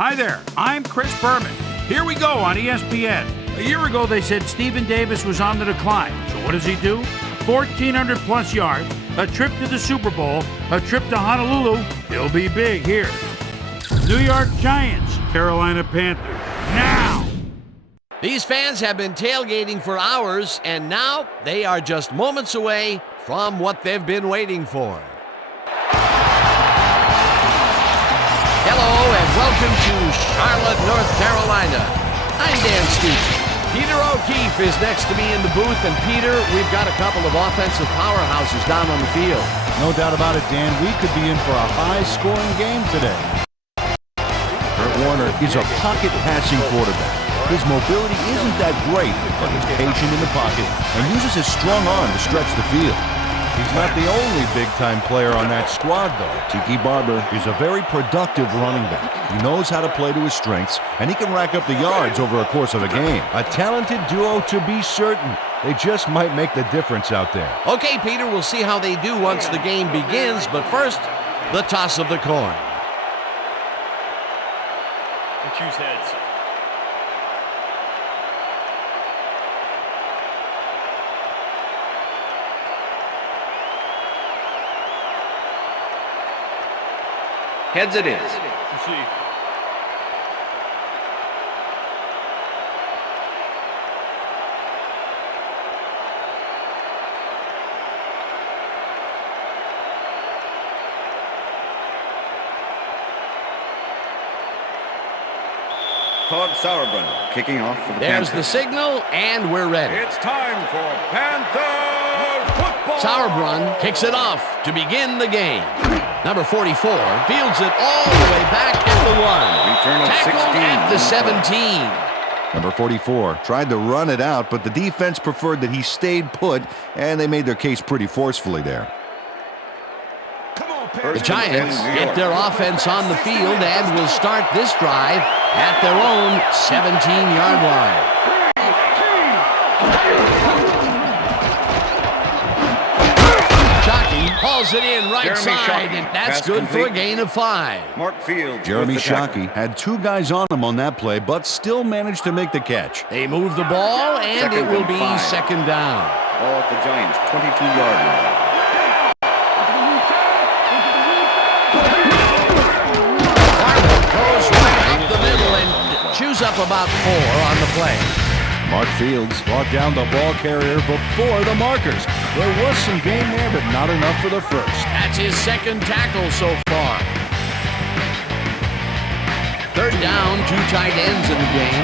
Hi there, I'm Chris Berman. Here we go on ESPN. A year ago, they said Stephen Davis was on the decline. So what does he do? 1,400 plus yards, a trip to the Super Bowl, a trip to Honolulu. He'll be big here. New York Giants, Carolina Panthers. Now! These fans have been tailgating for hours, and now they are just moments away from what they've been waiting for. Hello and welcome to Charlotte, North Carolina. I'm Dan Stoops. Peter O'Keefe is next to me in the booth, and Peter, we've got a couple of offensive powerhouses down on the field. No doubt about it, Dan. We could be in for a high-scoring game today. Kurt Warner is a pocket passing quarterback. His mobility isn't that great, but he's patient in the pocket and uses his strong arm to stretch the field. He's not the only big-time player on that squad, though. Tiki Barber is a very productive running back. He knows how to play to his strengths, and he can rack up the yards over a course of a game. A talented duo to be certain. They just might make the difference out there. Okay, Peter, we'll see how they do once the game begins, but first, the toss of the coin. And choose heads. Heads it is. Receive. Todd Sauerbrunn kicking off for the There's Panthers. the signal, and we're ready. It's time for Panther football. Sauerbrunn kicks it off to begin the game. Number 44 fields it all the way back at the 1. Return of Tackled 16 at the on the 17. Number 44 tried to run it out, but the defense preferred that he stayed put, and they made their case pretty forcefully there. The Giants get their offense on the field and will start this drive at their own 17-yard line. Hauls it in right Jeremy side, Shockey. and that's Pass good complete. for a gain of 5. Mark Fields. Jeremy with the tackle. Shockey had 2 guys on him on that play, but still managed to make the catch. They move the ball, and Second it will and be 5. second down. Ball at the Giants' 22-yard line. Barber goes right up the middle and chews up about 4 on the play. Mark Fields brought down the ball carrier before the markers. There was some gain there, but not enough for the first. That's his second tackle so far. Third down, 2 tight ends in the game.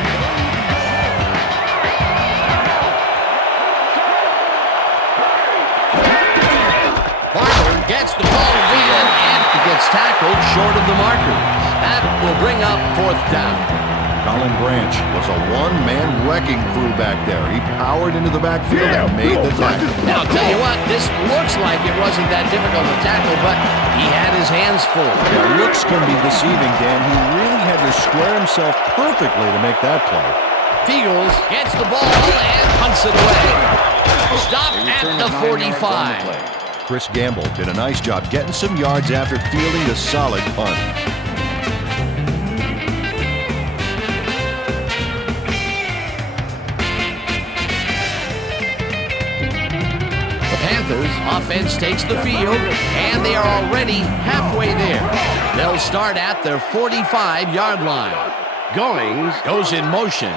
Barber gets the ball in and gets tackled short of the marker. That will bring up 4th down. Colin Branch was a one-man wrecking crew back there. He powered into the backfield and made the tackle. Now, I'll tell you what, this looks like it wasn't that difficult to tackle, but he had his hands full. Yeah, looks can be deceiving, Dan. He really had to square himself perfectly to make that play. Fields gets the ball and punts it away. Stopped at the 45. Chris Gamble did a nice job getting some yards after fielding a solid punt. Panthers offense takes the field, and they are already halfway there. They'll start at their 45-yard line. Goings goes in motion.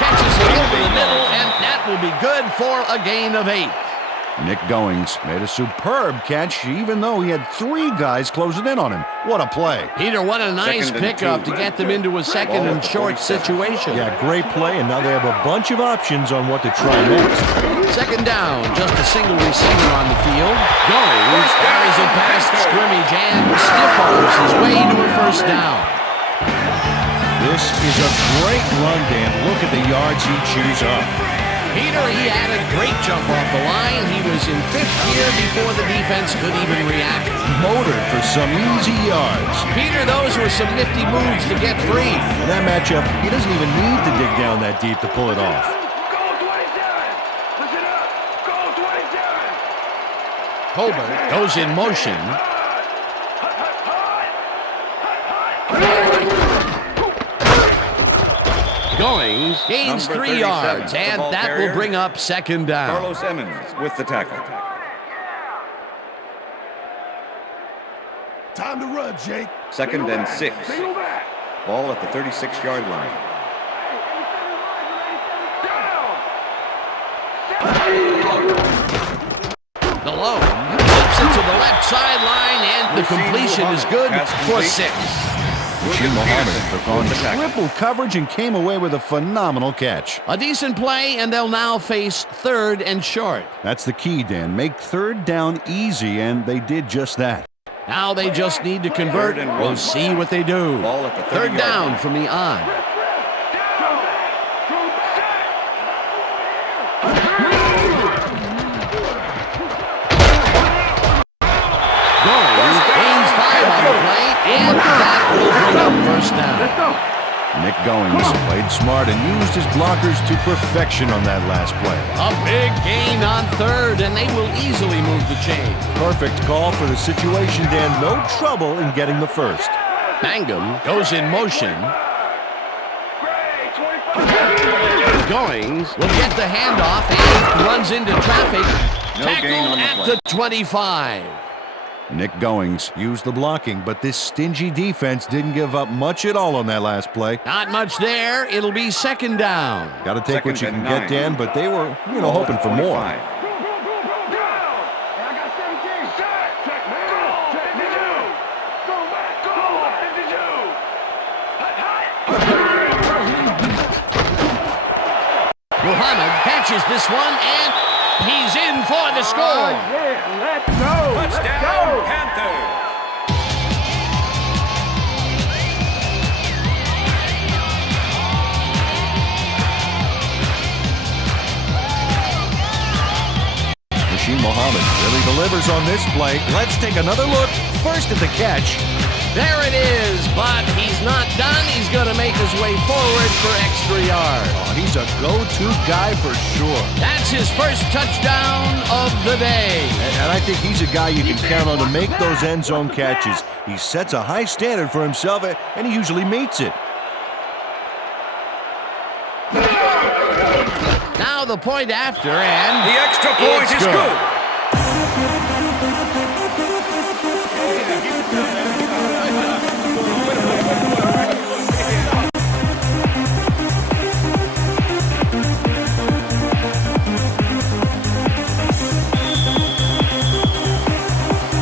Catches it over the middle, and that will be good for a gain of 8. Nick Goings made a superb catch, even though he had 3 guys closing in on him. What a play. Peter, what a nice Second and pickup 2. to get them into a second and short situation. Yeah, great play, and now they have a bunch of options on what to try next. Second down, just a single receiver on the field. Goings carries it past scrimmage and stiff arms his way to a first down. This is a great run, Dan. Look at the yards he chews up. Peter, he had a great jump off the line. He was in 5th gear before the defense could even react. Motored for some easy yards. Peter, those were some nifty moves to get free. In that matchup, he doesn't even need to dig down that deep to pull it off. Colbert goes in motion. Goings gains Number 3 yards, 37, and the ball that carrier. will bring up second down. Carlos Emmons with the tackle. Time to run, Jake. Second and 6. Ball at the 36-yard line. Malone flips it to the left sideline, and the completion is good for 6. Rasheed Muhammad took on triple coverage and came away with a phenomenal catch. A decent play, and they'll now face 3rd and short. That's the key, Dan. Make third down easy, and they did just that. Now they just need to convert. 3rd and We'll 1. see what they do. Ball at the 3rd 30-yard down line. from the I. Goings gains 5 on the play, and that will bring up first down. Nick Goings played smart and used his blockers to perfection on that last play. A big gain on 3rd, and they will easily move the chain. Perfect call for the situation, Dan. No trouble in getting the first. Mangum goes in motion. Goings will get the handoff and runs into traffic. No gain on Tackled the at play. the 25. Nick Goings used the blocking, but this stingy defense didn't give up much at all on that last play. Not much there. It'll be second down. Got to take what you Second can and get, 9. Dan, but they were, Ball hoping at for more. 25. Muhammad catches this one, and he's in for the score. Touchdown, Panthers. Rasheed Muhammad really delivers on this play. Let's take another look. First at the catch. There it is, but he's not done. He's going to make his way forward for extra yards. Oh, he's a go-to guy for sure. That's his first touchdown of the day. And I think he's a guy you can count on to make those end zone catches. He sets a high standard for himself, and he usually meets it. Now the point after, and The extra point it's is good.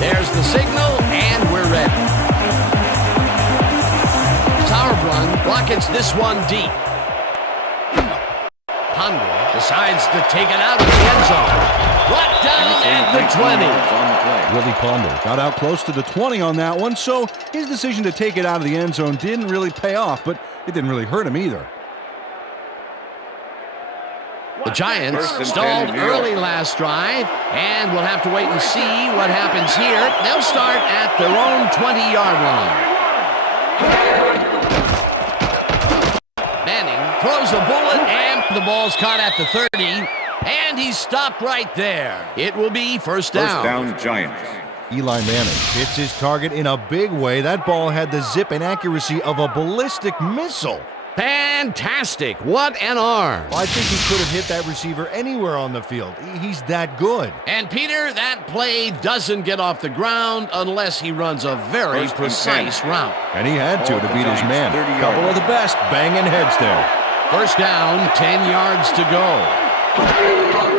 There's the signal, and we're ready. Sauerbrunn rockets this one deep. Ponder decides to take it out of the end zone. Brought down at the 20. On the play. Willie Ponder got out close to the 20 on that one, so his decision to take it out of the end zone didn't really pay off, but it didn't really hurt him either. The Giants First and 10 stalled in New York. early last drive, and we'll have to wait and see what happens here. They'll start at their own 20-yard line. Manning throws a bullet, and the ball's caught at the 30, and he's stopped right there. It will be first First down. down, Giants. Eli Manning hits his target in a big way. That ball had the zip and accuracy of a ballistic missile. Fantastic. What an arm. Well, I think he could have hit that receiver anywhere on the field. He's that good. And Peter, that play doesn't get off the ground unless he runs a very First and precise route. And he had to beat his man. 30 yards. Couple of the best banging heads there. First down, 10 yards to go.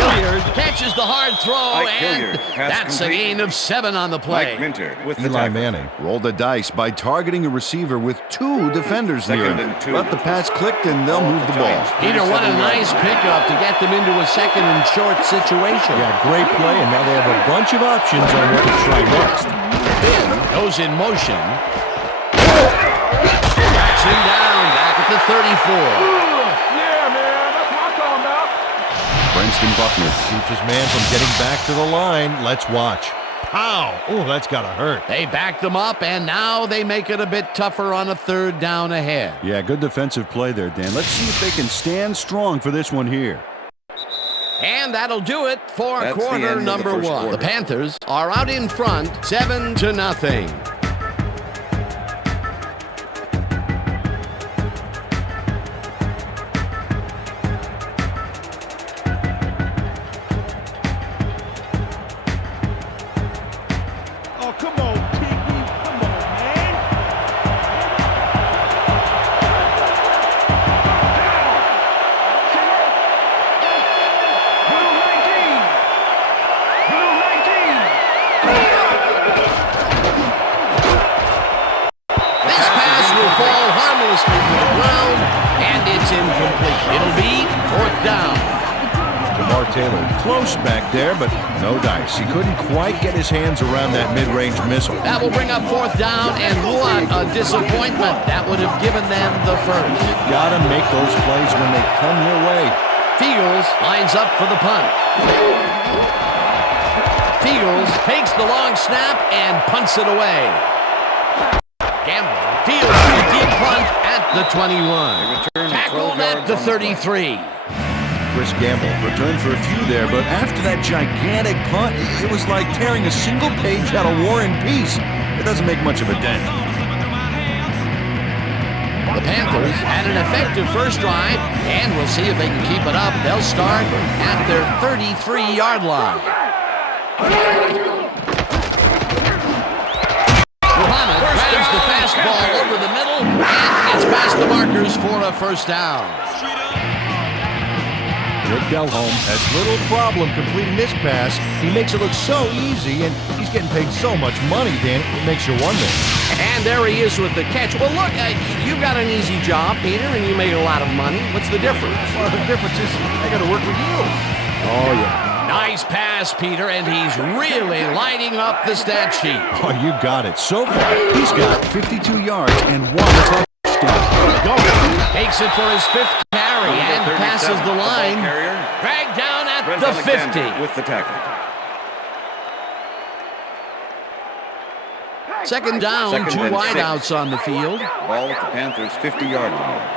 Hilliard catches the hard throw, Mike and Hilliard, pass that's a complete. gain of 7 on the play. Mike Minter with the Eli tackle. Manning rolled the dice by targeting a receiver with 2 defenders near Second him. and 2. But the pass clicked and they'll move the ball. Giants, Peter, what a 37 nice yards. pickup to get them into a second and short situation. Yeah, great play, and now they have a bunch of options on what to try next. Finn goes in motion. Tracks him down back at the 34. Princeton Buckner keeps his man from getting back to the line. Let's watch. Pow! Oh, that's got to hurt. They back them up, and now they make it a bit tougher on a third down ahead. Yeah, good defensive play there, Dan. Let's see if they can stand strong for this one here. And that'll do it for That's the quarter end of the number first one. quarter. The Panthers are out in front, 7-0. Oh, come on, Tiki. Come on, man. Blue 19. Blue 19. This pass will fall harmlessly to the ground, and it's incomplete. It'll be fourth down. Jamar Taylor close back there, but no dice. He couldn't quite get his hands around that mid-range missile. That will bring up fourth down, and what a disappointment. That would have given them the first. Gotta make those plays when they come your way. Fields lines up for the punt. Fields takes the long snap and punts it away. Gamble fields the deep punt at the 21. Tackled at the 33. Chris Gamble returned for a few there, but after that gigantic punt, it was like tearing a single page out of War and Peace. It doesn't make much of a dent. The Panthers had an effective first drive, and we'll see if they can keep it up. They'll start at their 33-yard line. Muhammad grabs the fastball over the middle and gets past the markers for a first down. Rick Delhomme has little problem completing this pass. He makes it look so easy, and he's getting paid so much money, Dan, it makes you wonder. And there he is with the catch. Well, look, you've got an easy job, Peter, and you make a lot of money. What's the difference? Well, the difference is I got to work with you. Oh, yeah. Nice pass, Peter, and he's really lighting up the stat sheet. Oh, you got it. So far, he's got 52 yards and one touchdown. Takes it for his fifth carry and passes the line. Carrier. Dragged down at Brent the Alexander 50. with the tackle. Second down, Second two and wideouts on the field. Ball at the Panthers' 50-yard line.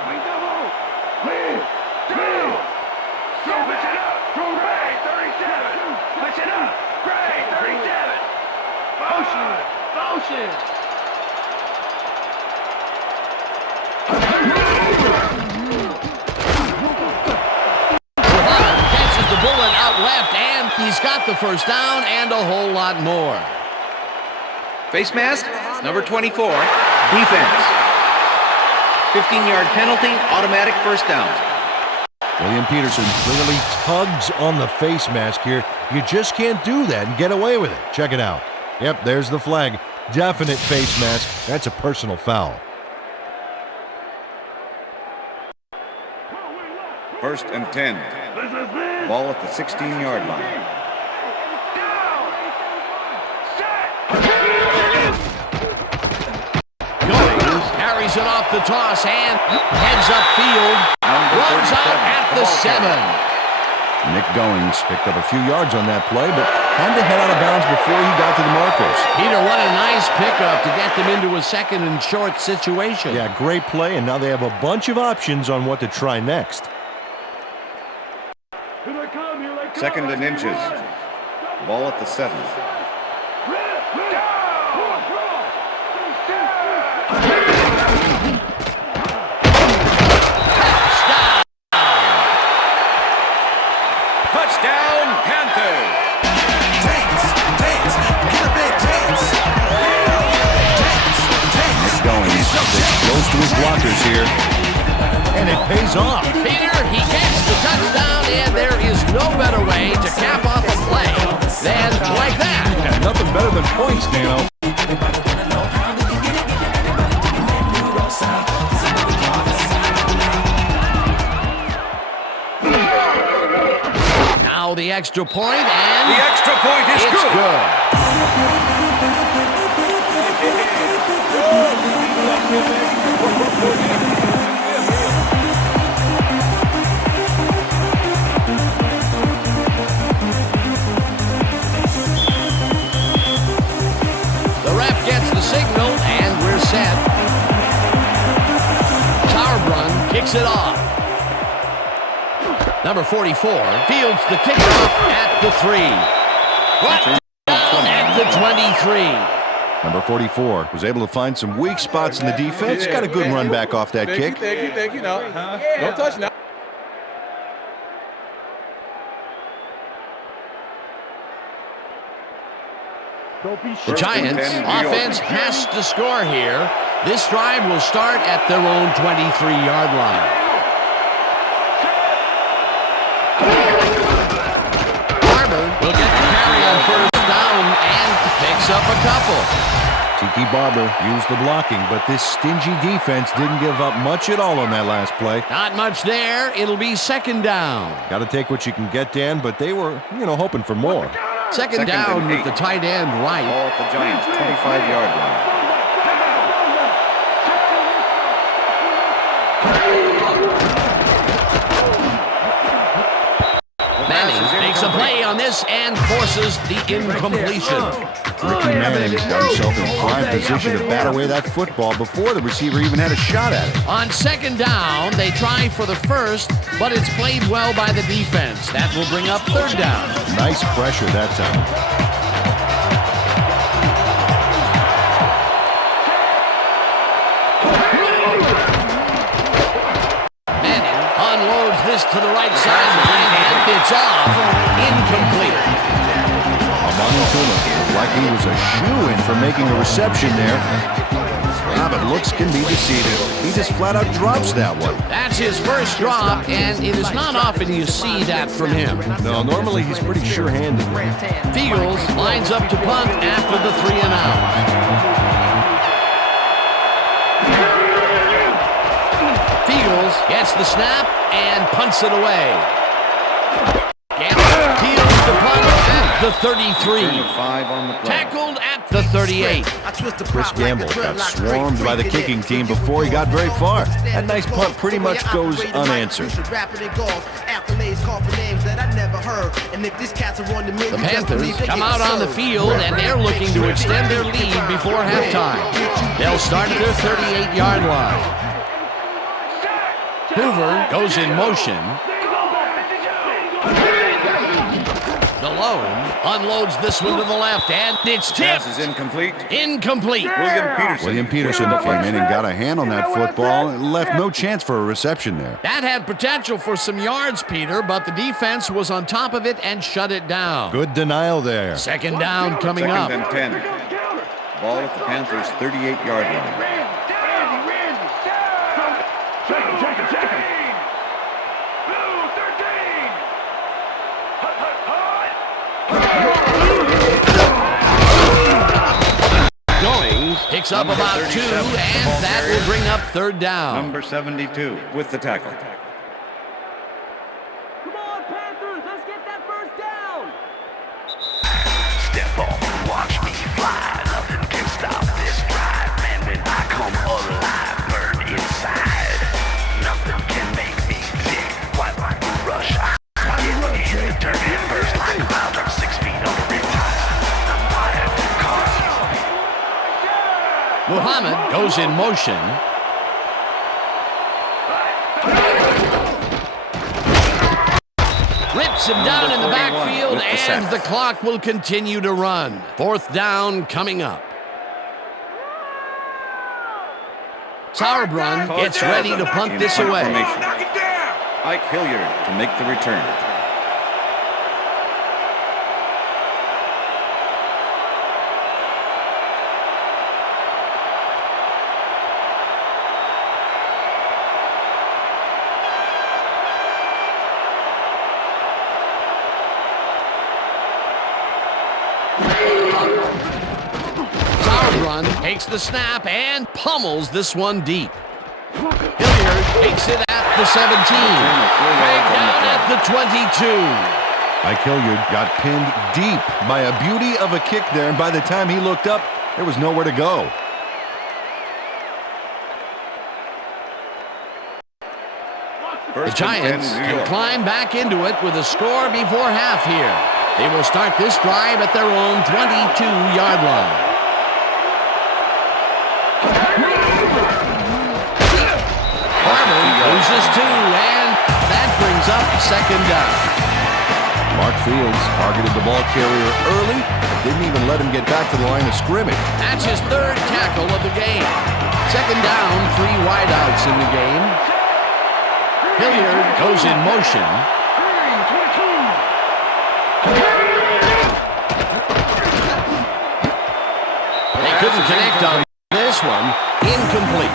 Catches the bullet out left, and he's got the first down and a whole lot more. Face mask, number 24, defense. 15-yard penalty, automatic first down. William Peterson clearly tugs on the face mask here. You just can't do that and get away with it. Check it out. Yep, there's the flag. Definite face mask. That's a personal foul. First and 10. Ball at the 16-yard line. Carries it off the toss and heads upfield. Runs out at the 7. Nick Goings picked up a few yards on that play, but had to head out of bounds before he got to the markers. Peter, what a nice pickup to get them into a second and short situation. Yeah, great play, and now they have a bunch of options on what to try next. Second and inches. Ball at the 7. Touchdown, Panthers. Nick Goings sticks close to his blockers here, and it pays off. Peter, he gets the touchdown, and there is no better way to cap off a play than like that. Yeah, nothing better than points, Dano. Now the extra point, and The extra point is it's good. The ref gets the signal, and we're set. Sauerbrunn kicks it off. Number 44 fields the kickoff at the 3. What? At the 23. Number 44 was able to find some weak spots in the defense. Got a good run back off that kick. Thank you. No. Don't touch now. The Giants offense has to score here. This drive will start at their own 23-yard line. Barber will get the carry on first down and picks up a couple. Tiki Barber used the blocking, but this stingy defense didn't give up much at all on that last play. Not much there. It'll be second down. Got to take what you can get, Dan, but they were, hoping for more. Second down with the tight end right. Ball at the Giants' 25-yard line. Manning makes a play on this and forces the incompletion. Ricky Manning got himself in prime position to bat away that football before the receiver even had a shot at it. On second down, they try for the first, but it's played well by the defense. That will bring up third down. Nice pressure that time. Manning unloads this to the right sideline, and it's off. Incomplete. Amani Tuna, like he was a shoo-in for making a reception there. But looks can be deceiving. He just flat out drops that one. That's his first drop, and it is not often you see that from him. No, normally he's pretty sure-handed. Fields lines up to punt after the 3 and out. Fields gets the snap and punts it away. Gamble fields the punt at the 33. Tackled at the 38. Chris Gamble got swarmed by the kicking team before he got very far. That nice punt pretty much goes unanswered. The Panthers come out on the field, and they're looking to extend their lead before halftime. They'll start at their 38-yard line. Hoover goes in motion. Malone unloads this one to the left, and it's tipped. Pass is incomplete. Incomplete. William Peterson came in and got a hand on that football and left no chance for a reception there. That had potential for some yards, Peter, but the defense was on top of it and shut it down. Good denial there. Second down coming up. Second and 10. Ball at the Panthers' 38-yard line. Picks up about 2, and that will bring up third down. Number 72 with the tackle. Come on, Panthers, let's get that first down. Step off and watch me fly. Nothing can stop this drive, man. When I come alive, burn inside. Nothing can make me tick. While I rush, I get in. Turn it first like a cloud. I'm 6 feet under retire. I'm wired to cause you. Muhammad goes in motion. Rips him down in the backfield, and the clock will continue to run. Fourth down coming up. Sauerbrunn gets ready to punt this away. Ike Hilliard to make the return. Sauerbrunn takes the snap and pummels this one deep. Hilliard takes it at the 17. Right down at the 22. Ike Hilliard got pinned deep by a beauty of a kick there, and by the time he looked up, there was nowhere to go. The Giants can climb back into it with a score before half here. They will start this drive at their own 22-yard line. Barber loses 2, and that brings up second down. Mark Fields targeted the ball carrier early, but didn't even let him get back to the line of scrimmage. That's his third tackle of the game. Second down, 3 wideouts in the game. Hilliard goes in motion. They couldn't connect on this one. Incomplete.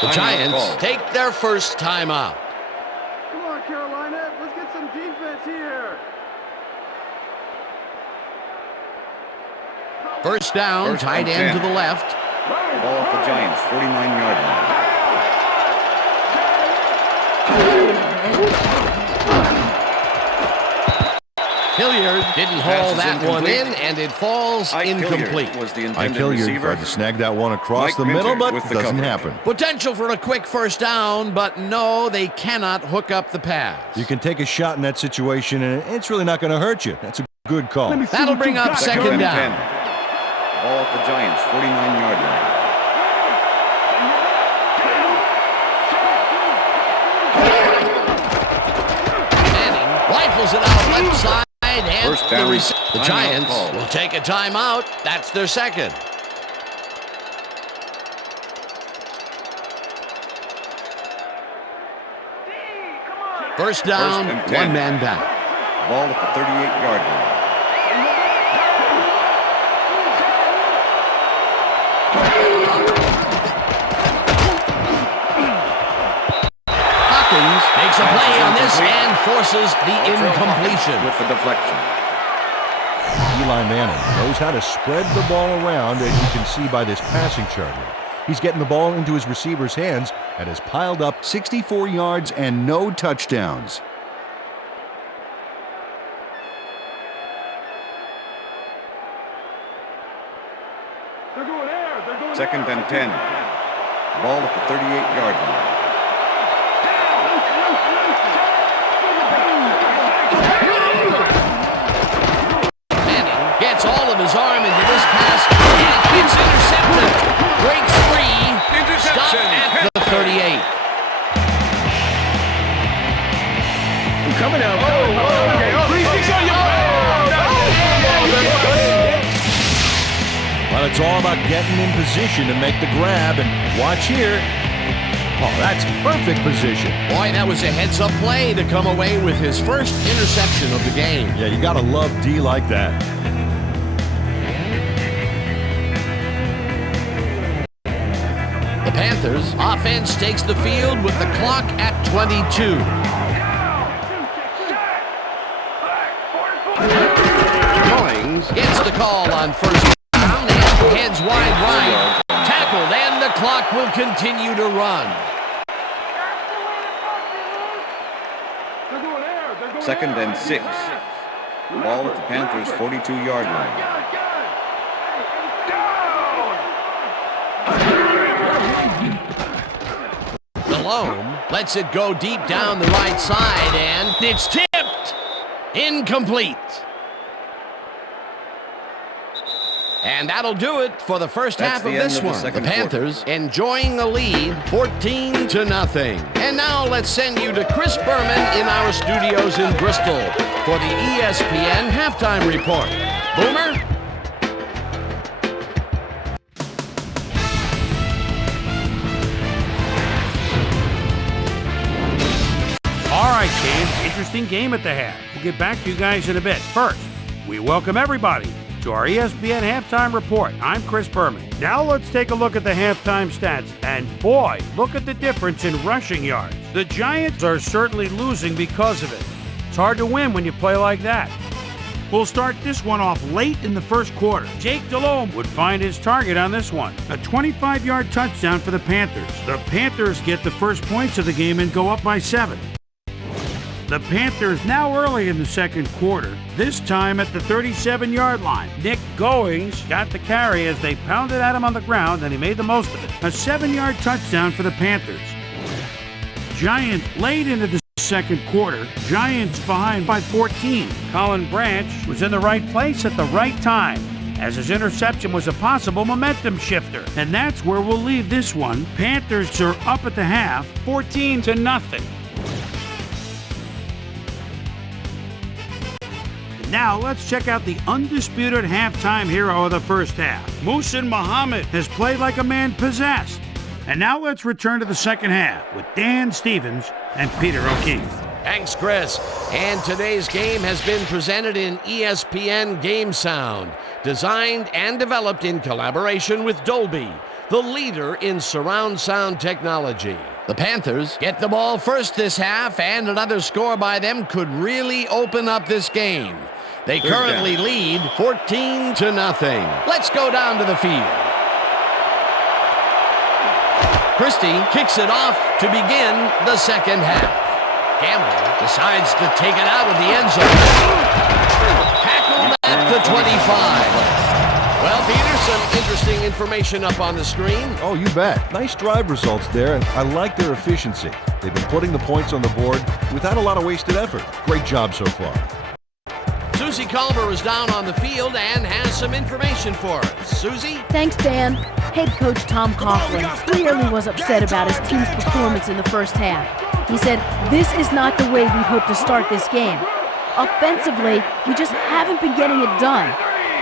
The Giants take their first time out. Come on, Carolina. Let's get some defense here. First down, tight end to the left. Ball at the Giants' 49-yard line. Hilliard didn't haul that one in, and it falls incomplete. Ike Hilliard tried to snag that one across the middle, but it doesn't happen. Potential for a quick first down, but no, they cannot hook up the pass. You can take a shot in that situation, and it's really not going to hurt you. That's a good call. That'll bring up second down. Ball at the Giants' 49-yard line. Rifles it out left side, and first down, the Giants will take a timeout. That's their second. First down, one man down. Ball at the 38-yard line. Makes a play on this and forces the incompletion. With the deflection. Eli Manning knows how to spread the ball around, as you can see by this passing chart here. He's getting the ball into his receiver's hands and has piled up 64 yards and no touchdowns. Second and 10. Ball at the 38-yard line. Gets all of his arm into this pass, and it's intercepted. Breaks free. Stop at the 38. Coming out. Well, it's all about getting in position to make the grab, and watch here. Oh, that's perfect position. Boy, that was a heads-up play to come away with his first interception of the game. Yeah, you gotta love D like that. The Panthers offense takes the field with the clock at 22. Goings gets the call on first down and heads wide right. Tackled, and the clock will continue to run. Second and 6. Ball at the Panthers' 42-yard line. Delhomme lets it go deep down the right side, and it's tipped. Incomplete. And that'll do it for the first half of this one. The Panthers enjoying the lead, 14-0. And now let's send you to Chris Berman in our studios in Bristol for the ESPN halftime report. Boomer? All right, James, interesting game at the half. We'll get back to you guys in a bit. First, we welcome everybody to our ESPN Halftime Report. I'm Chris Berman. Now let's take a look at the halftime stats. And boy, look at the difference in rushing yards. The Giants are certainly losing because of it. It's hard to win when you play like that. We'll start this one off late in the first quarter. Jake Delhomme would find his target on this one. A 25-yard touchdown for the Panthers. The Panthers get the first points of the game and go up by 7. The Panthers now early in the second quarter, this time at the 37-yard line. Nick Goings got the carry as they pounded at him on the ground, and he made the most of it. A 7-yard touchdown for the Panthers. Giants late into the second quarter. Giants behind by 14. Colin Branch was in the right place at the right time, as his interception was a possible momentum shifter. And that's where we'll leave this one. Panthers are up at the half, 14-0. Now let's check out the undisputed halftime hero of the first half. Muhsin Muhammad has played like a man possessed. And now let's return to the second half with Dan Stevens and Peter O'Keefe. Thanks, Chris. And today's game has been presented in ESPN Game Sound, designed and developed in collaboration with Dolby, the leader in surround sound technology. The Panthers get the ball first this half, and another score by them could really open up this game. They currently lead 14-0. Let's go down to the field. Christie kicks it off to begin the second half. Gamble decides to take it out of the end zone. Tackled at the 25. Well, Peter, some interesting information up on the screen. Oh, you bet. Nice drive results there, and I like their efficiency. They've been putting the points on the board without a lot of wasted effort. Great job so far. Susie Culver is down on the field and has some information for us. Susie? Thanks, Dan. Head coach Tom Coughlin clearly was upset about his team's performance in the first half. He said, "This is not the way we hope to start this game. Offensively, we just haven't been getting it done.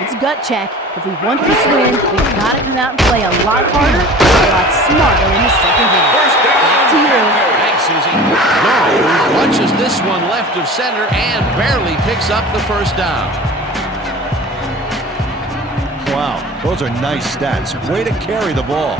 It's a gut check. If we want this win, we've got to come out and play a lot harder, a lot smarter in the second half." Back to you. Thanks, Susie. Long watches this one left of center and barely picks up the first down. Wow, those are nice stats. Way to carry the ball.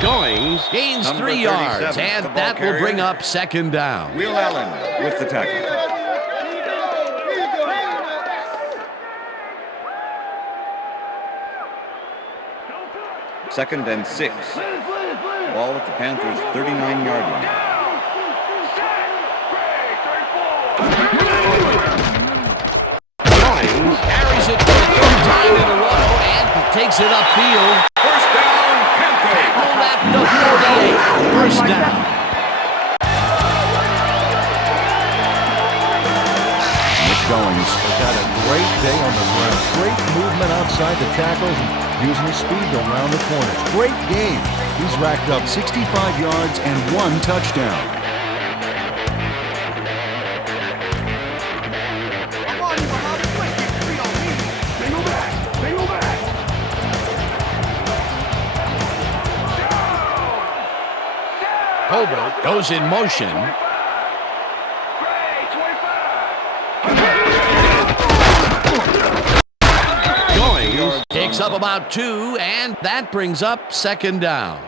Goings gains 3 yards, and that will bring up second down. Will Allen with the tackle. Second and 6. Ball at the Panthers' 39-yard line. Goings carries it for the third time in a row and takes it upfield. First down, Panthers. Hold at the 48. First down. Nick Goings has had a great day on the ground. Great movement outside the tackles and using his speed to round the corners. Great game. He's racked up 65 yards and 1 touchdown. Colbert goes in motion. Goings takes up about 2, and that brings up second down.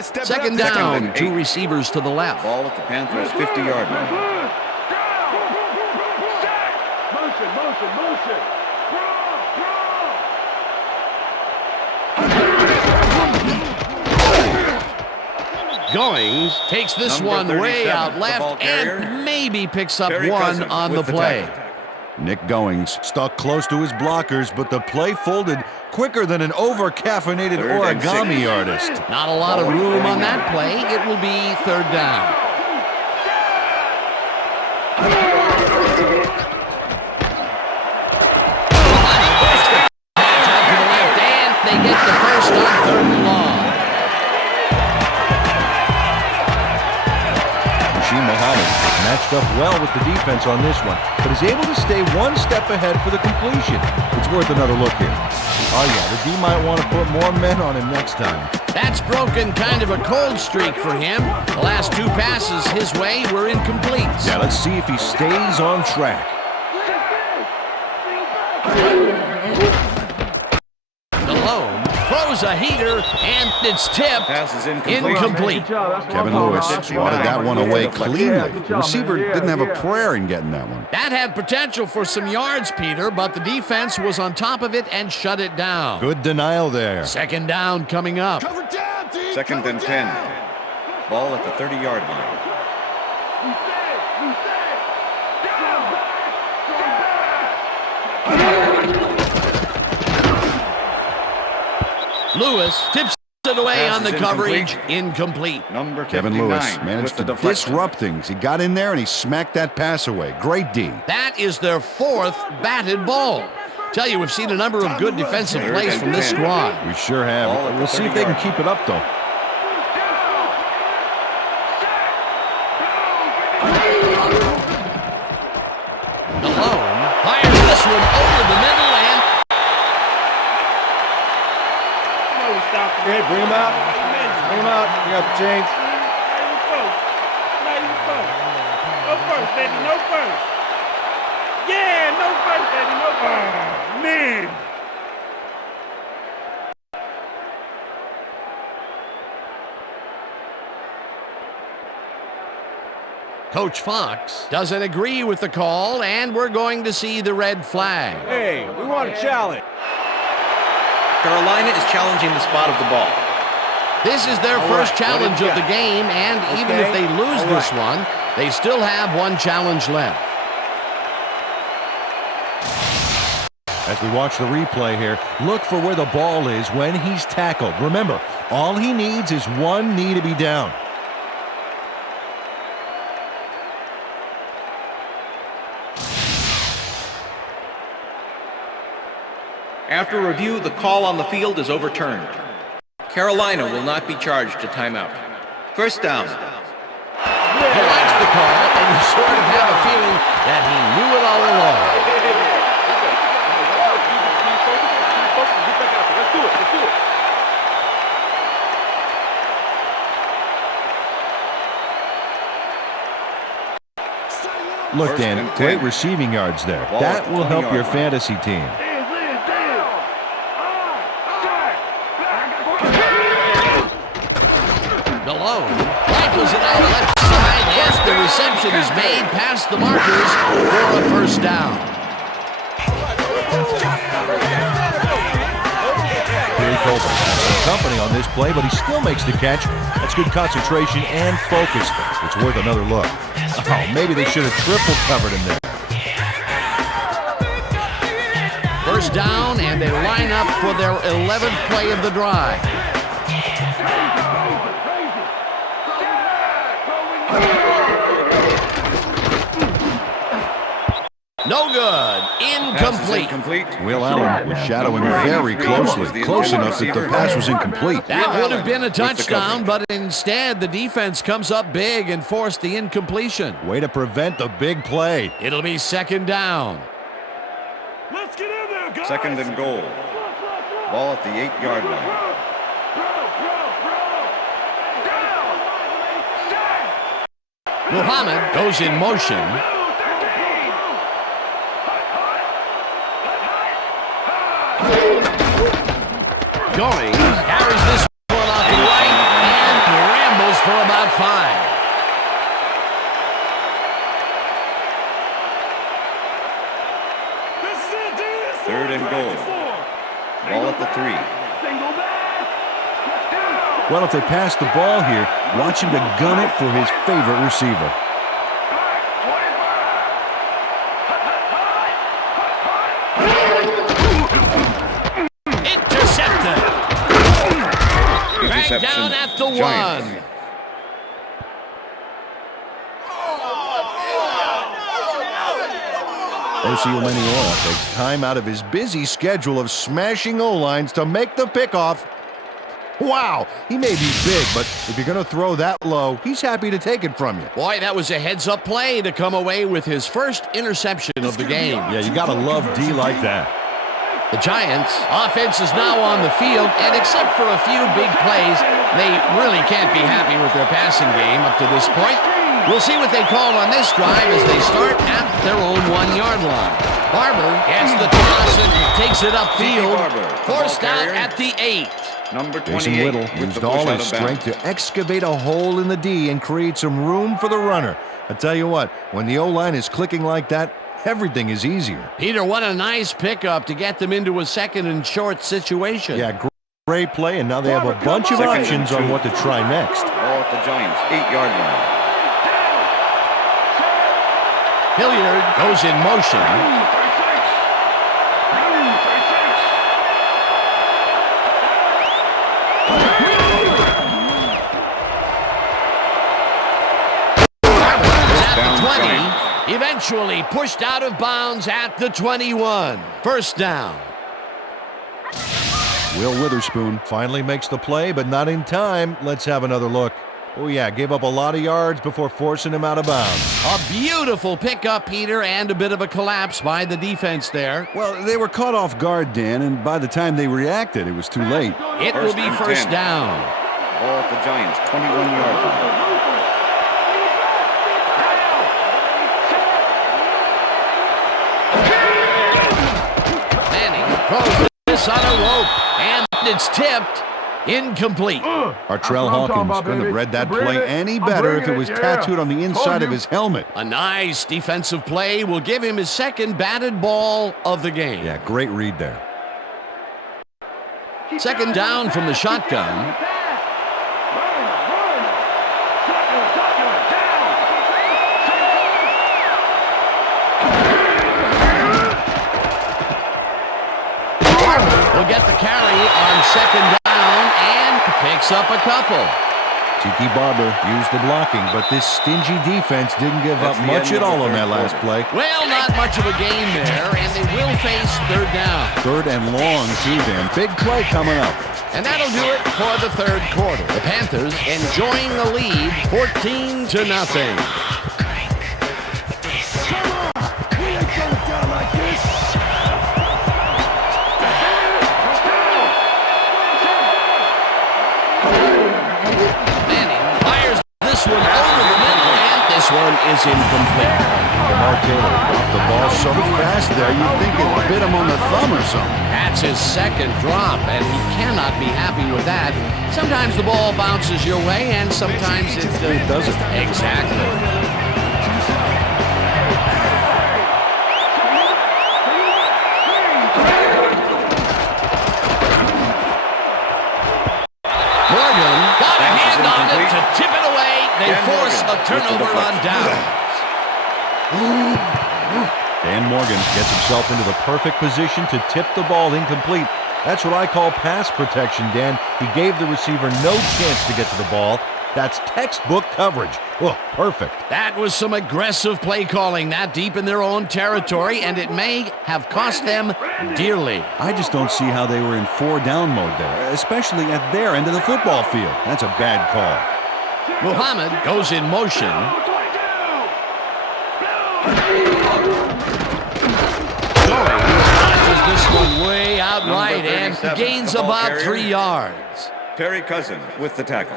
Second down, 2 receivers to the left. Ball at the Panthers' 50-yard line. Goings takes this one way out left and maybe picks up 1 on the play. Nick Goings stuck close to his blockers, but the play folded quicker than an over-caffeinated origami artist. Not a lot of room on that play. It will be third down. Out to the left, and they get the first on third and long. Muhammad matched up well with the defense on this one, but is able to stay 1 step ahead for the completion. It's worth another look here. Oh yeah, the D might want to put more men on him next time. That's broken kind of a cold streak for him. The last 2 passes his way were incomplete. Yeah, let's see if he stays on track. Malone throws throws a heater, and it's tipped. Pass is incomplete. Incomplete. Kevin Lewis swatted that one away cleanly. The receiver didn't have a prayer in getting that one. That had potential for some yards, Peter, but the defense was on top of it and shut it down. Good denial there. Second down coming up. Second and 10. Ball at the 30-yard line. Lewis tips it away Pass on the is coverage. Incomplete. Number 59 Kevin Lewis managed to with the deflection. disrupt things. He got in there and he smacked that pass away. Great D. That is their fourth batted ball. Tell you, we've seen a number of good defensive plays from this squad. We sure have. Ball at the We'll see if they can 30-yard keep it up, though. Malone fires this one over the middle and Okay, bring him out. Bring him out. You got the chains. No first, baby, no first. Yeah, no first, baby, no first. Oh, man. Coach Fox doesn't agree with the call, and we're going to see the red flag. Hey, we want a challenge. Carolina is challenging the spot of the ball. This is their first challenge of the game, and even if they lose this one, they still have one challenge left. As we watch the replay here, look for where the ball is when he's tackled. Remember, all he needs is one knee to be down. After review, the call on the field is overturned. Carolina will not be charged a timeout. First down. He likes the call, and you sort of have a feeling that he knew it all along. Look, Dan, great receiving yards there. That will help your fantasy team. Malone rifles it out left side. Yes, the reception is made past the markers for a first down. Here Colbert has some company on this play, but he still makes the catch. That's good concentration and focus. It's worth another look. Oh, maybe they should have triple covered him there. First down, and they line up for their 11th play of the drive. No good. Incomplete. Will Allen was shadowing very closely, close enough that the pass was incomplete. That would have been a touchdown, but instead the defense comes up big and forced the incompletion. Way to prevent the big play. It'll be second down. Let's get in there, guys. Second and goal. Ball at the 8-yard line. Muhammad goes in motion. Going, carries this one off the right, and rambles for about 5. Third and goal. Ball at the 3. Well, if they pass the ball here, watch him to gun it for his favorite receiver. Back down at the 1. Osiomeniora takes time out of his busy schedule of smashing O-lines to make the pickoff. Wow, he may be big, but if you're going to throw that low, he's happy to take it from you. Boy, that was a heads-up play to come away with his first interception of the game. Yeah, you got to love D like that. The Giants' offense is now on the field, and except for a few big plays, they really can't be happy with their passing game up to this point. We'll see what they call on this drive as they start at their own 1-yard line. Barber gets the toss and takes it upfield. Forced out at the 8. Number Jason 28 Whittle with the used push all out his of bounds. strength to excavate a hole in the D and create some room for the runner. I tell you what, when the O-line is clicking like that, everything is easier. Peter, what a nice pickup to get them into a second and short situation. Yeah, great play, and now they have a bunch of Second and options 2. on what to try next. Ball at the Giants' 8-yard line. Hilliard goes in motion. Eventually pushed out of bounds at the 21. First down. Will Witherspoon finally makes the play, but not in time. Let's have another look. Oh yeah, gave up a lot of yards before forcing him out of bounds. A beautiful pickup, Peter, and a bit of a collapse by the defense there. Well, they were caught off guard, Dan, and by the time they reacted, it was too late. It will be first 10. down. Ball at the Giants' 21-yard line. Throws this on a rope, and it's tipped. Incomplete. Artrell Hawkins couldn't have read that play any better if it was tattooed on the inside of his helmet. A nice defensive play will give him his second batted ball of the game. Yeah, great read there. Second down from the shotgun. Will get the carry on second down and picks up a couple. Tiki Barber used the blocking, but this stingy defense didn't give up much at all on that last play. Well, not much of a gain there, and they will face third down. Third and long, too, Dan. Big play coming up. And that'll do it for the third quarter. The Panthers enjoying the lead, 14-0. One is incomplete. Lamar Taylor dropped the ball so fast there, you'd think it bit him on the thumb or something. That's his second drop, and he cannot be happy with that. Sometimes the ball bounces your way, and sometimes it doesn't. Exactly. They force a turnover on downs. Dan Morgan gets himself into the perfect position to tip the ball incomplete. That's what I call pass protection, Dan. He gave the receiver no chance to get to the ball. That's textbook coverage. Oh, perfect. That was some aggressive play calling that deep in their own territory, and it may have cost them dearly. I just don't see how they were in 4-down mode there, especially at their end of the football field. That's a bad call. Muhammad goes in motion. Launches this one way out right and gains about 3 yards. Terry Cousins with the tackle.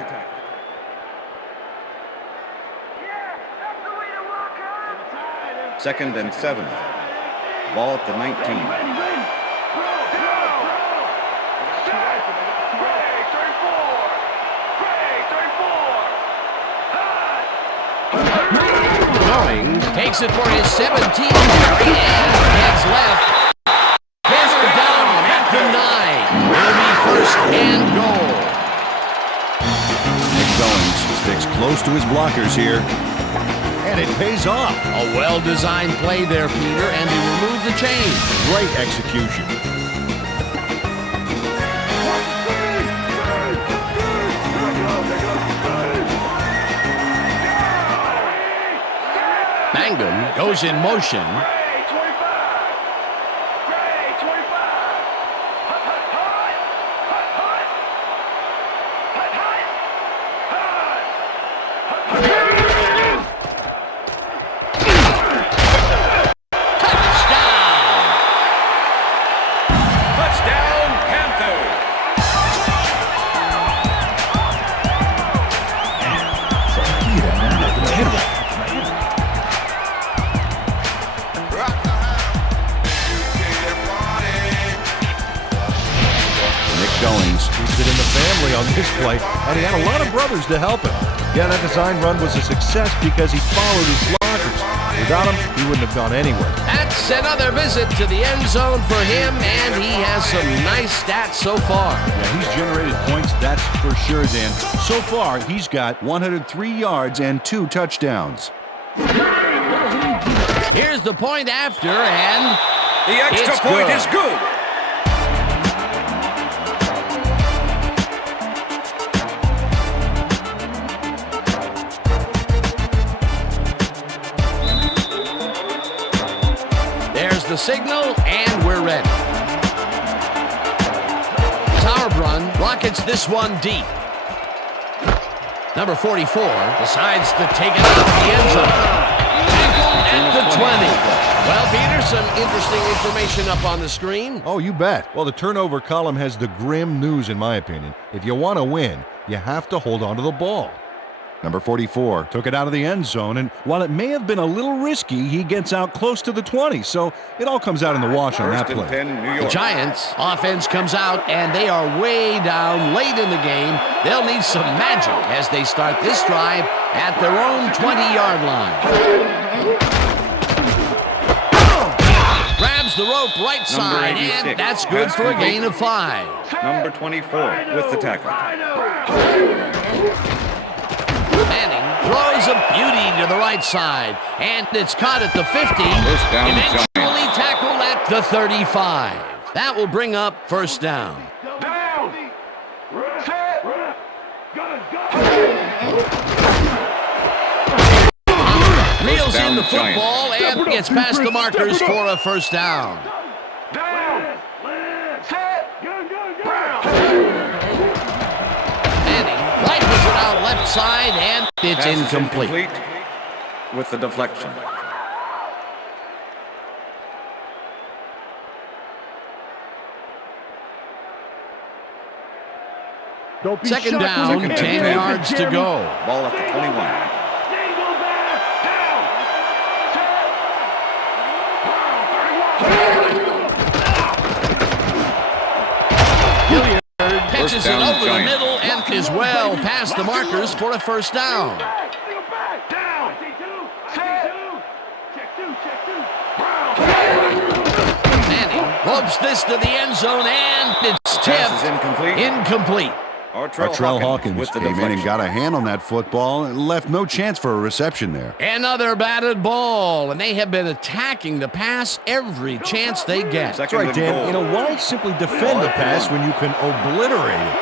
Second and 7. Ball at the 19. Takes it for his 17th carry and heads left. Gathered down at the 9. Will be first and goal. Nick Goings sticks close to his blockers here. And it pays off. A well-designed play there, Peter, and they remove the chain. Great execution. Mangum goes in motion. showings. Boosted in the family on this play, and he had a lot of brothers to help him. Yeah, that design run was a success because he followed his blockers. Without him, he wouldn't have gone anywhere. That's another visit to the end zone for him, and he has some nice stats so far. Yeah, he's generated points, that's for sure, Dan. So far, he's got 103 yards and 2 touchdowns. Here's the point after, and The extra point is good. there's the signal, and we're ready. Sauerbrunn rockets this one deep. Number 44 decides to take it out the end zone. Tackled at the 20. Well, Peter, some interesting information up on the screen. Oh, you bet. Well, the turnover column has the grim news, in my opinion. If you want to win, you have to hold on to the ball. Number 44 took it out of the end zone, and while it may have been a little risky, he gets out close to the 20, so it all comes out in the wash on that play. 10, New York. The Giants' offense comes out, and they are way down late in the game. They'll need some magic as they start this drive at their own 20-yard line. Grabs the rope right side, and that's good for a gain of 5. Number 24 with the tackle. Manning throws a beauty to the right side, and it's caught at the 50. First down, Eventually tackled at the 35. That will bring up first down. Reels in the football and gets past the markers for a first down. Manning rifles it out left side, and it's incomplete. With the deflection. Second down, 10 yards to go. Ball at the 21. Pitches it over the middle and is well past the markers for a first down. Manning ropes this to the end zone, and it's tipped. Incomplete. Artrell Hawkins came in and got a hand on that football and left no chance for a reception there. Another batted ball, and they have been attacking the pass every chance they get. That's right, Dan. You know, why simply defend the pass when you can obliterate it?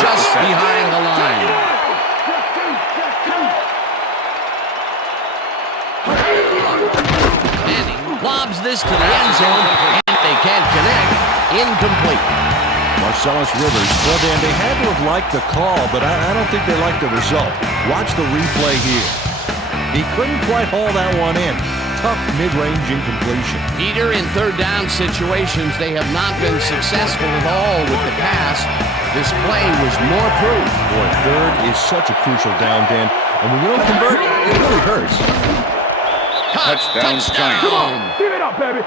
Just behind the line. Manning lobs this to the end zone, and they can't connect. Incomplete. Marcellus Rivers, well, Dan, they had to have liked the call, but I don't think they liked the result. Watch the replay here. He couldn't quite haul that one in. Tough mid-range incompletion. Peter, in third down situations, they have not been successful at all with the pass. This play was more proof. Boy, third is such a crucial down, Dan. And when you don't convert, it really hurts. Touchdown. Give it up, baby.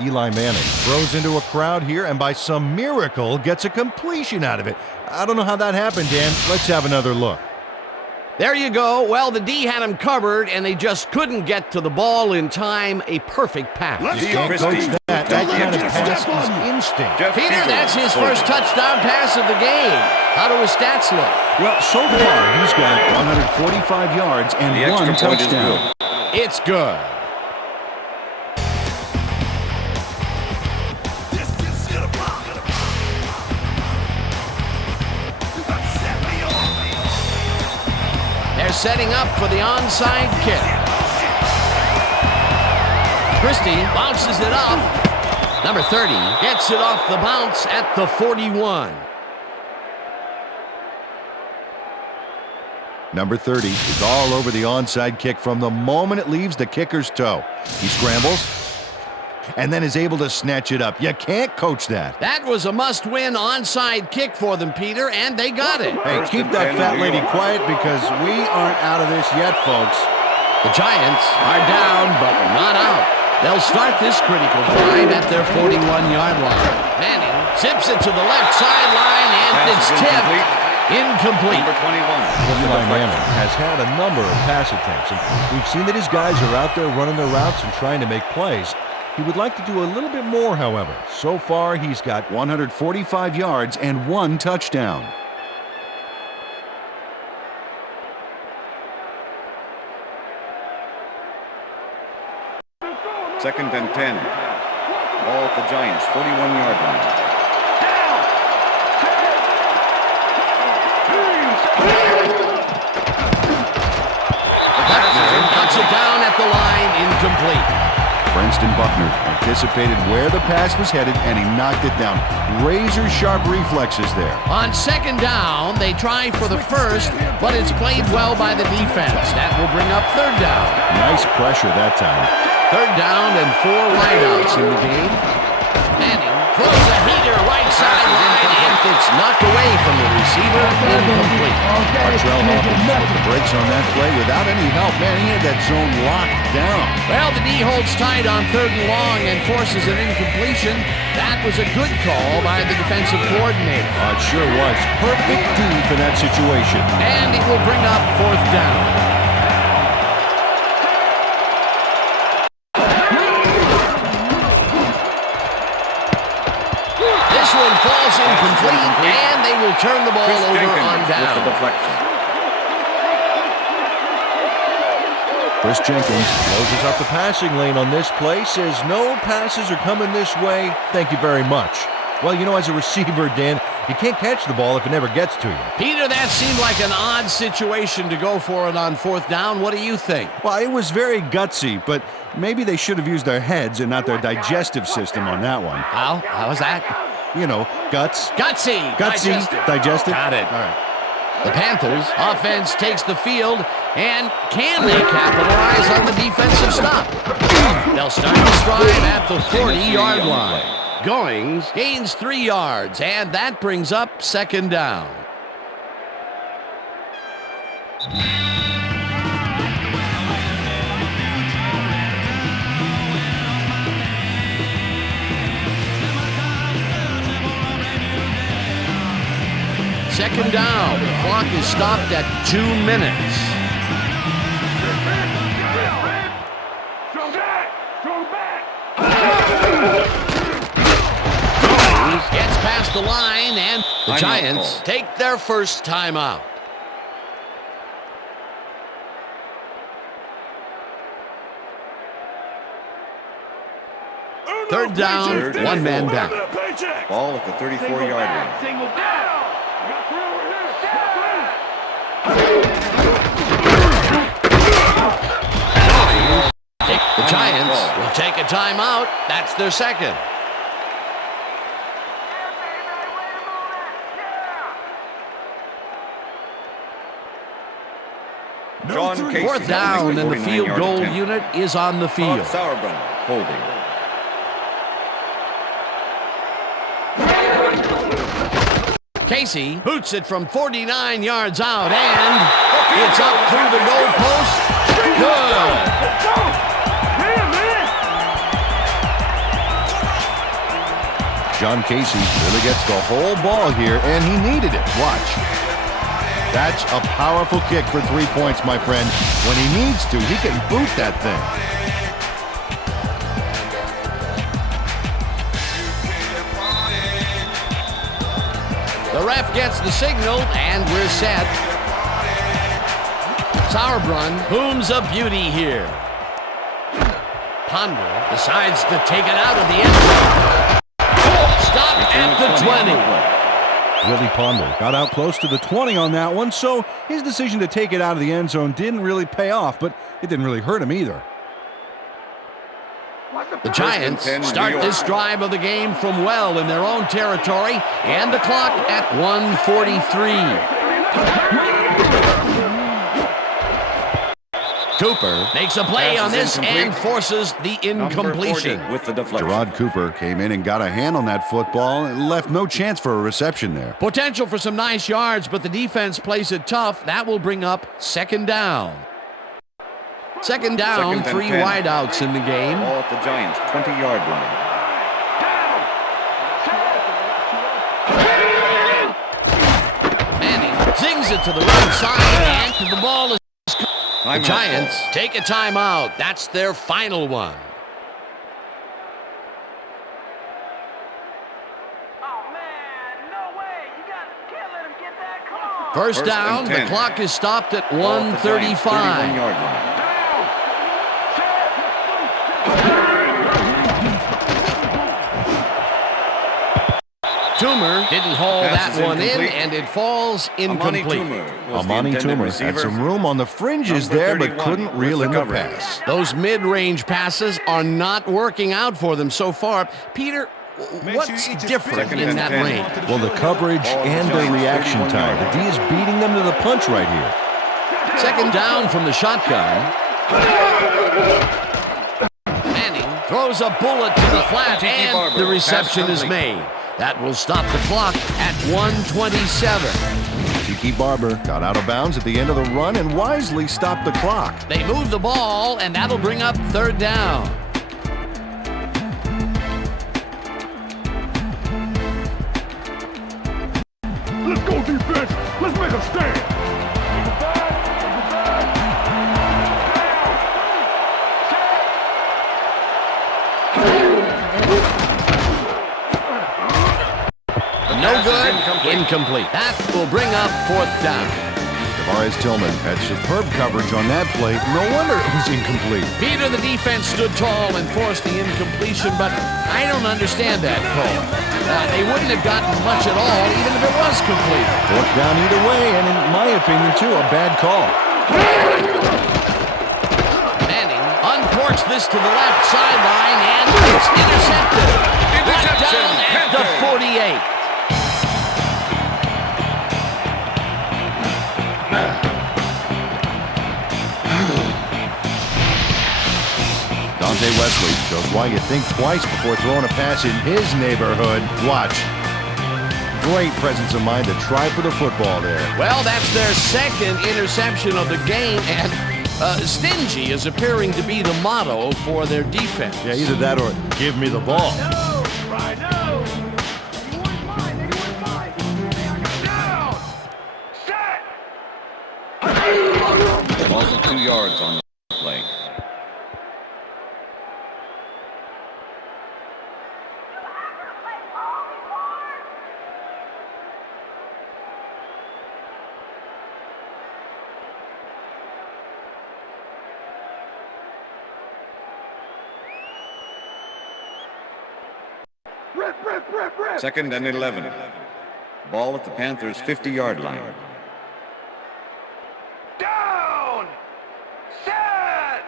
Eli Manning throws into a crowd here and by some miracle gets a completion out of it. I don't know how that happened, Dan. Let's have another look. There you go. Well, the D had him covered, and they just couldn't get to the ball in time. A perfect pass. You can't coach that. That kind of pass is instinct. Peter, that's his first touchdown pass of the game. How do his stats look? Well, so far, he's got 145 yards and one touchdown. It's good. They're setting up for the onside kick. Christie bounces it up. Number 30 gets it off the bounce at the 41. Number 30 is all over the onside kick from the moment it leaves the kicker's toe. He scrambles, and then is able to snatch it up. You can't coach that. That was a must-win onside kick for them, Peter, and they got it. Hey, keep that fat lady quiet because we aren't out of this yet, folks. The Giants are down, but not out. They'll start this critical drive at their 41-yard line. Manning zips it to the left sideline, and it's tipped. Incomplete. Number 21. Eli Manning has had a number of pass attempts, and we've seen that his guys are out there running their routes and trying to make plays. He would like to do a little bit more, however. So far, he's got 145 yards and 1 touchdown. Second and 10. Ball at the Giants' 41-yard line. Knocks it down at the line, incomplete. Princeton Buckner anticipated where the pass was headed, and he knocked it down. Razor-sharp reflexes there. On second down, they try for the first, but it's played well by the defense. That will bring up third down. Nice pressure that time. Third down and 4 wideouts in the game. Manning throws a heater right sideline, and it's knocked away from the receiver, incomplete. Martrell Hoffman put the brakes on that play without any help. Man, he had that zone locked down. Well, the D holds tight on third and long and forces an incompletion. That was a good call by the defensive coordinator. It sure was. Perfect D for that situation. And it will bring up fourth down. Falls incomplete, and they will turn the ball over on down. Chris Jenkins closes up the passing lane on this play, says no passes are coming this way. Thank you very much. Well, you know, as a receiver, Dan, you can't catch the ball if it never gets to you. Peter, that seemed like an odd situation to go for it on fourth down. What do you think? Well, it was very gutsy, but maybe they should have used their heads and not their digestive system on that one. How was that? You know, guts. Gutsy. Digestive. Got it. All right. The Panthers offense takes the field, and can they capitalize on the defensive stop? They'll start this drive at the 40-yard line. Goings gains 3 yards, and that brings up second down. Second down. The clock is stopped at 2 minutes. Goings gets past the line, and the Giants take their first timeout. Third down, one man down. Ball at the 34-yard line. The Giants will take a timeout. That's their second. John Casey, fourth down, and the field goal attempt. unit is on the field. Sauerbrunn holding. Casey boots it from 49 yards out, and it's up through the goalpost. Good. John Casey really gets the whole ball here, and he needed it. Watch. That's a powerful kick for 3 points, my friend. When he needs to, he can boot that thing. The ref gets the signal, and we're set. Sauerbrunn booms a beauty here. Ponder decides to take it out of the end zone. Stop at the 20. Willie Ponder got out close to the 20 on that one, so his decision to take it out of the end zone didn't really pay off, but it didn't really hurt him either. The Giants start this drive of the game from well in their own territory, and the clock at 1:43. Cooper makes a play on this and forces the incompletion. With the deflection. Gerard Cooper came in and got a hand on that football and left no chance for a reception there. Potential for some nice yards, but the defense plays it tough. That will bring up second down. Second down, 3 wideouts in the game. Ball at the Giants' 20-yard line. Manning zings it to the right side, and the ball is... The Giants take a timeout. That's their final one. Oh, man, no way. Can't let him get that. Come on. First down, the clock is stopped at 1:35. Toomer didn't haul that one in, and it falls incomplete. Amani Toomer had some room on the fringes there, but couldn't reel in the pass. Those mid-range passes are not working out for them so far. Peter, what's different in that range? Well, the coverage and their reaction time. The D is beating them to the punch right here. Second down from the shotgun. Manning throws a bullet to the flat, and the reception is made. That will stop the clock at 1:27. Tiki Barber got out of bounds at the end of the run and wisely stopped the clock. They move the ball, and that'll bring up third down. Let's go defense. Let's make a stand. No good. Incomplete. That will bring up fourth down. Tavares Tillman had superb coverage on that play. No wonder it was incomplete. Peter, the defense stood tall and forced the incompletion, but I don't understand that call. They wouldn't have gotten much at all, even if it was complete. Fourth down either way, and in my opinion, too, a bad call. Manning uncorks this to the left sideline, and it's intercepted. Right down at the 48. Dante Wesley shows why you think twice before throwing a pass in his neighborhood. Watch. Great presence of mind to try for the football there. Well, that's their second interception of the game, and stingy is appearing to be the motto for their defense. Yeah, either that or give me the ball. Loss of 2 yards on the play. Second and 11. Ball at the Panthers' 50-yard line. Down! Set!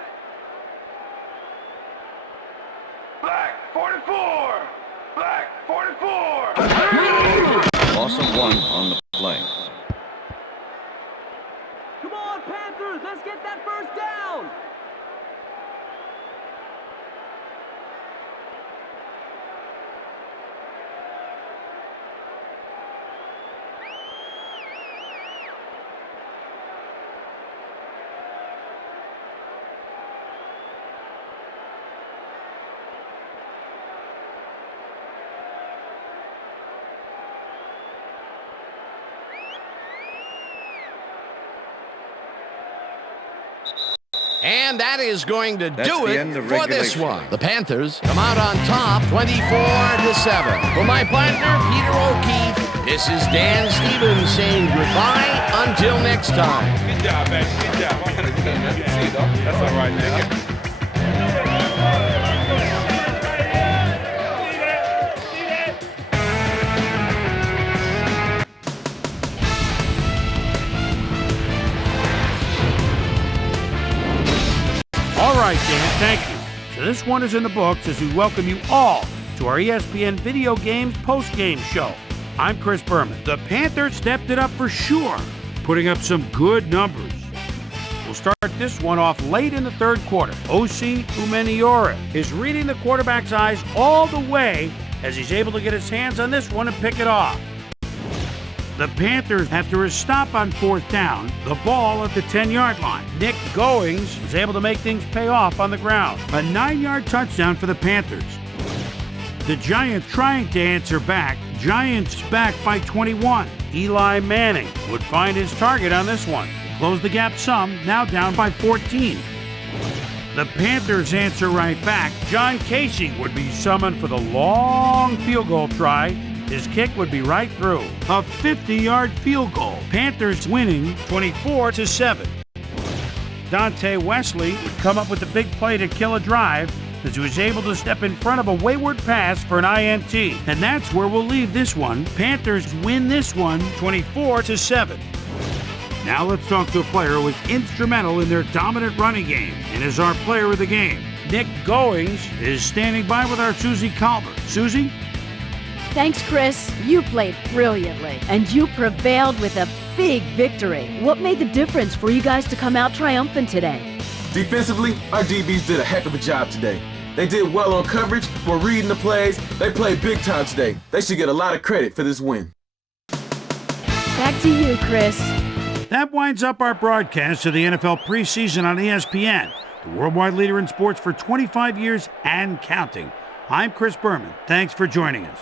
Black 44! Black 44! Loss of 1 on the play. Come on, Panthers! Let's get that first down! And that is going to do it for regulation. this one. The Panthers come out on top 24-7. For my partner, Peter O'Keefe, this is Dan Stevens saying goodbye until next time. Good job, man. Good job. I'm gonna see it, though. That's all right, nigga. All right, Dan, thank you. So this one is in the books as we welcome you all to our ESPN Video Games post-game show. I'm Chris Berman. The Panthers stepped it up for sure, putting up some good numbers. We'll start this one off late in the third quarter. O.C. Umeniora is reading the quarterback's eyes all the way as he's able to get his hands on this one and pick it off. The Panthers, after a stop on fourth down, the ball at the 10-yard line. Nick Goings is able to make things pay off on the ground. A 9-yard touchdown for the Panthers. The Giants trying to answer back. Giants back by 21. Eli Manning would find his target on this one. Close the gap some, now down by 14. The Panthers answer right back. John Casey would be summoned for the long field goal try. His kick would be right through. A 50-yard field goal. Panthers winning 24-7. Dante Wesley would come up with the big play to kill a drive as he was able to step in front of a wayward pass for an INT. And that's where we'll leave this one. Panthers win this one 24-7. Now let's talk to a player who was instrumental in their dominant running game and is our player of the game. Nick Goings is standing by with our Susie Calvert. Susie? Thanks, Chris. You played brilliantly, and you prevailed with a big victory. What made the difference for you guys to come out triumphant today? Defensively, our DBs did a heck of a job today. They did well on coverage, were reading the plays. They played big time today. They should get a lot of credit for this win. Back to you, Chris. That winds up our broadcast of the NFL preseason on ESPN, the worldwide leader in sports for 25 years and counting. I'm Chris Berman. Thanks for joining us.